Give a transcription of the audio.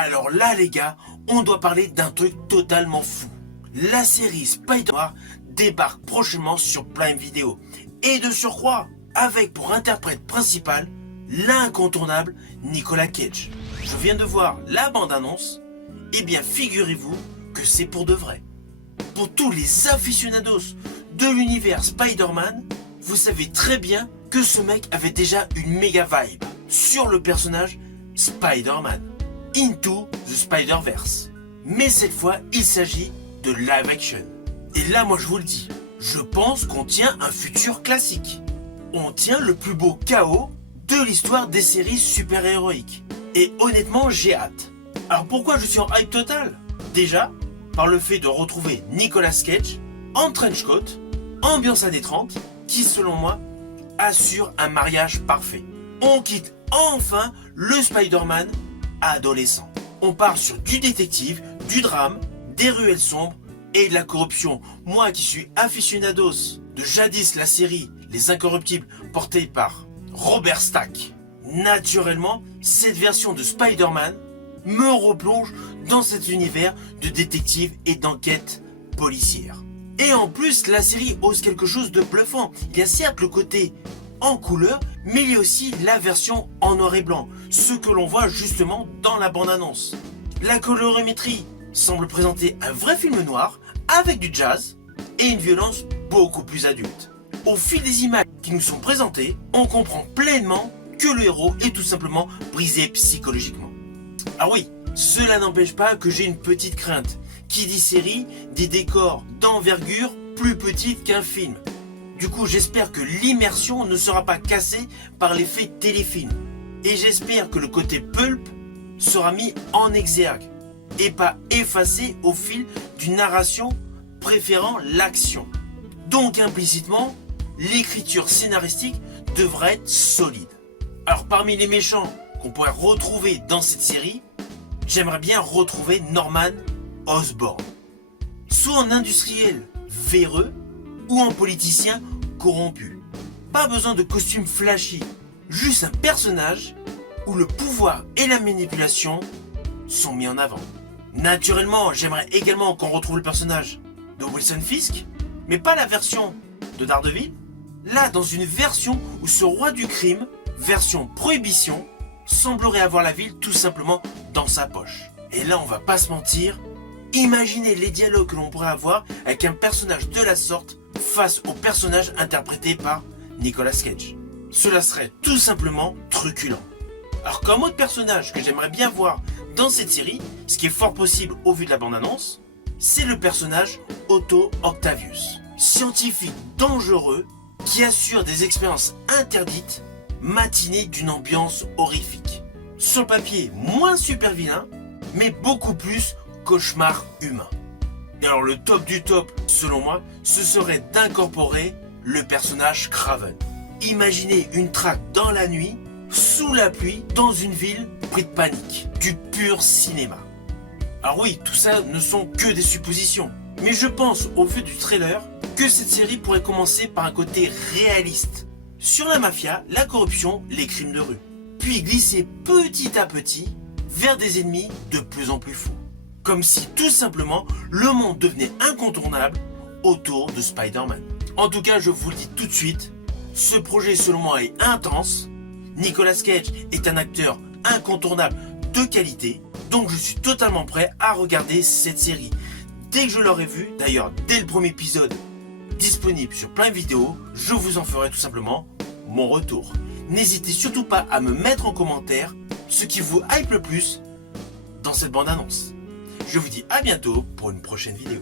Alors là les gars, on doit parler d'un truc totalement fou. La série Spider-Man débarque prochainement sur Prime Video. Et de surcroît, avec pour interprète principal, l'incontournable Nicolas Cage. Je viens de voir la bande-annonce, et bien figurez-vous que c'est pour de vrai. Pour tous les aficionados de l'univers Spider-Man, vous savez très bien que ce mec avait déjà une méga vibe sur le personnage Spider-Man, Into the Spider-Verse. Mais cette fois, il s'agit de live action. Et là, moi je vous le dis, je pense qu'on tient un futur classique. On tient le plus beau chaos de l'histoire des séries super-héroïques. Et honnêtement, j'ai hâte. Alors pourquoi je suis en hype total? Déjà, par le fait de retrouver Nicolas Cage en trench coat, ambiance années 30, qui selon moi assure un mariage parfait. On quitte enfin le Spider-Man adolescent. On part sur du détective, du drame, des ruelles sombres et de la corruption. Moi qui suis aficionados de jadis la série Les Incorruptibles portée par Robert Stack, naturellement cette version de Spider-Man me replonge dans cet univers de détective et d'enquête policière. Et en plus, la série ose quelque chose de bluffant. Il y a certes le côté en couleur, mais il y a aussi la version en noir et blanc, ce que l'on voit justement dans la bande-annonce. La colorimétrie semble présenter un vrai film noir avec du jazz et une violence beaucoup plus adulte. Au fil des images qui nous sont présentées, on comprend pleinement que le héros est tout simplement brisé psychologiquement. Ah oui, cela n'empêche pas que j'ai une petite crainte. Qui dit série, dit décors d'envergure plus petites qu'un film. Du coup, j'espère que l'immersion ne sera pas cassée par l'effet téléfilm. Et j'espère que le côté pulp sera mis en exergue et pas effacé au fil d'une narration préférant l'action. Donc implicitement, l'écriture scénaristique devrait être solide. Alors parmi les méchants qu'on pourrait retrouver dans cette série, j'aimerais bien retrouver Norman Osborn, soit en industriel véreux ou en politicien corrompu. Pas besoin de costume flashy, juste un personnage où le pouvoir et la manipulation sont mis en avant. Naturellement, j'aimerais également qu'on retrouve le personnage de Wilson Fisk, mais pas la version de Daredevil. Là, dans une version où ce roi du crime, version prohibition, semblerait avoir la ville tout simplement dans sa poche. Et là, on va pas se mentir, imaginez les dialogues que l'on pourrait avoir avec un personnage de la sorte face au personnage interprété par Nicolas Cage. Cela serait tout simplement truculent. Alors comme autre personnage que j'aimerais bien voir dans cette série, ce qui est fort possible au vu de la bande-annonce, c'est le personnage Otto Octavius, scientifique dangereux qui assure des expériences interdites matinées d'une ambiance horrifique. Sur le papier, moins super vilain, mais beaucoup plus cauchemar humain. Et alors le top du top, selon moi, ce serait d'incorporer le personnage Kraven. Imaginez une traque dans la nuit, sous la pluie, dans une ville pris de panique. Du pur cinéma. Alors oui, tout ça ne sont que des suppositions. Mais je pense, au vu du trailer, que cette série pourrait commencer par un côté réaliste. Sur la mafia, la corruption, les crimes de rue. Puis glisser petit à petit vers des ennemis de plus en plus fous. Comme si tout simplement le monde devenait incontournable autour de Spider-Man. En tout cas, je vous le dis tout de suite, ce projet selon moi est intense. Nicolas Cage est un acteur incontournable de qualité, donc je suis totalement prêt à regarder cette série. Dès que je l'aurai vue, d'ailleurs dès le premier épisode disponible sur Prime Video, je vous en ferai tout simplement mon retour. N'hésitez surtout pas à me mettre en commentaire ce qui vous hype le plus dans cette bande-annonce. Je vous dis à bientôt pour une prochaine vidéo.